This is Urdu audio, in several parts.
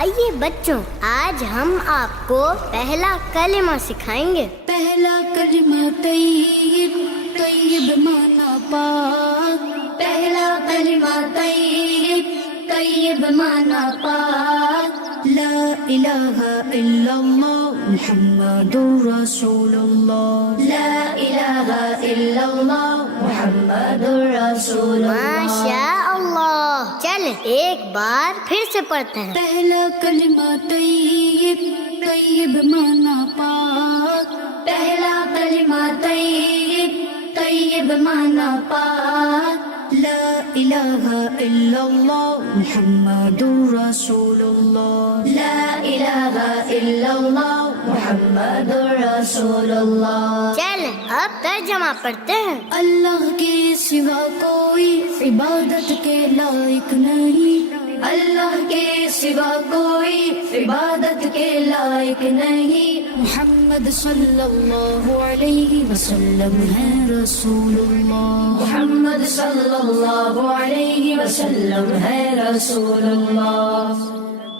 آئیے بچوں، آج ہم آپ کو پہلا کلمہ سکھائیں گے۔ پہلا کلمہ طیب، طیب مانا پاک۔ پہلا کلمہ طیب، طیب مانا پاک۔ لا الہ الا اللہ محمد رسول اللہ۔ لا الہ الا اللہ محمد رسول اللہ۔ ماشاء اللہ، چل ایک بار پھر سے پڑھتے ہیں۔ پہلا کلمہ طیب، طیب مانا پاک۔ پہلا کلمہ طیب، طیب مانا پاک۔ لا الہ الا اللہ محمد رسول اللہ۔ لا الہ الا اللہ محمد رسول اللہ۔ چل اب ترجمہ پڑھتے ہیں۔ اللہ کے سوا کوئی عبادت کے لائق نہیں۔ اللہ کے سوا کوئی عبادت کے لائق نہیں۔ محمد صلی اللہ علیہ وسلم ہے رسول اللہ۔ محمد صلی اللہ علیہ وسلم ہے رسول اللہ۔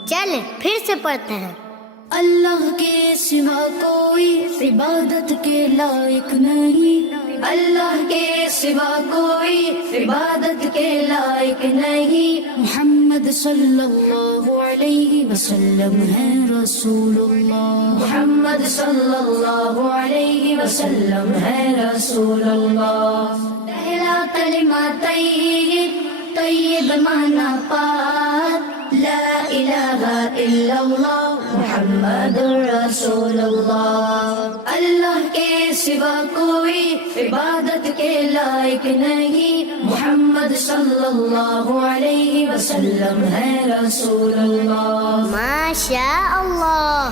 چل پھر سے پڑھتے ہیں۔ اللہ کے سوا کوئی عبادت کے لائق نہیں۔ اللہ کے سوا کوئی عبادت کے لائق نہیں۔ محمد صلی اللہ علیہ وسلم ہے رسول اللہ۔ محمد صلی اللہ علیہ وسلم ہے رسول اللہ۔ پہلا کلمہ طیب، طیب مانا پاک۔ لا الہ الا اللہ محمد رسول اللہ۔ اللہ کے سوا کوئی عبادت کے لائق نہیں۔ محمد صلی اللہ علیہ وسلم ہے رسول اللہ۔ ماشاء اللہ۔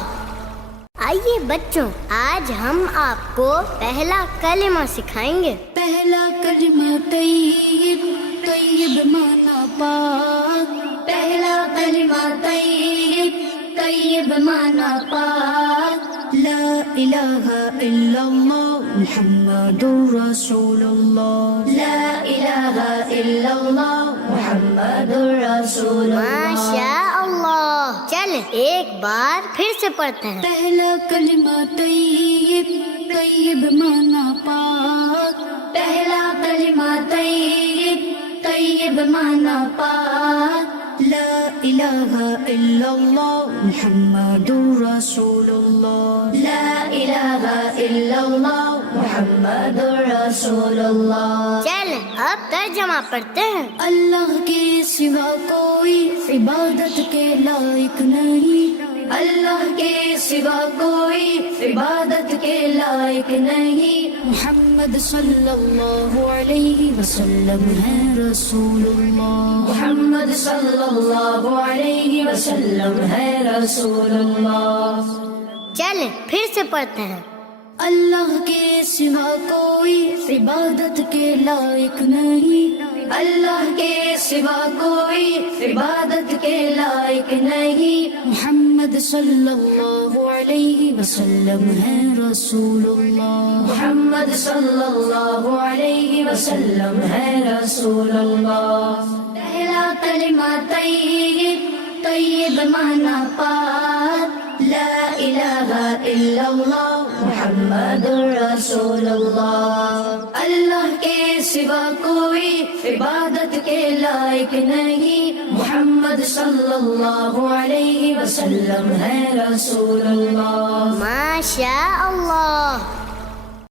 آئیے بچوں، آج ہم آپ کو پہلا کلمہ سکھائیں گے۔ پہلا کلمہ طیب، طیب مانا پاک۔ پہلا کلمہ طیب، طیب مانا پاک۔ لا الہ الا اللہ محمد رسول اللہ۔ لا الہ الا اللہ محمد رسول اللہ۔ ماشاء اللہ، چل ایک بار پھر سے پڑھتے ہیں۔ پہلا کلمہ طیب، طیب مانا پاک۔ پہلا کلمہ طیب، طیب مانا پاک۔ لا الہ الا اللہ محمد رسول اللہ۔ لا الہ الا اللہ محمد رسول اللہ۔ چل اب ترجمہ پڑھتے ہیں۔ اللہ کے سوا کوئی عبادت کے لائق نہیں۔ اللہ کے سوا کوئی عبادت کے لائق نہیں۔ محمد صلی اللہ علیہ وسلم ہے رسول اللہ۔ محمد صلی اللہ علیہ وسلم ہے رسول اللہ۔ چل پھر سے پڑھتے ہیں۔ اللہ کے سوا کوئی عبادت کے لائق نہیں۔ اللہ کے سوا کوئی عبادت کے لائق نہیں۔ محمد صلی اللہ علیہ وسلم ہے رسول اللہ۔ محمد صلی اللہ علیہ وسلم ہے رسول اللہ۔ پہلا کلمہ طیب، طیب مانا پاک۔ لا الہ الا اللہ محمد رسول اللہ۔ اللہ کے سوا کوئی عبادت کے لائق نہیں۔ محمد صلی اللہ علیہ وسلم ہے رسول اللہ۔ ماشاء اللہ۔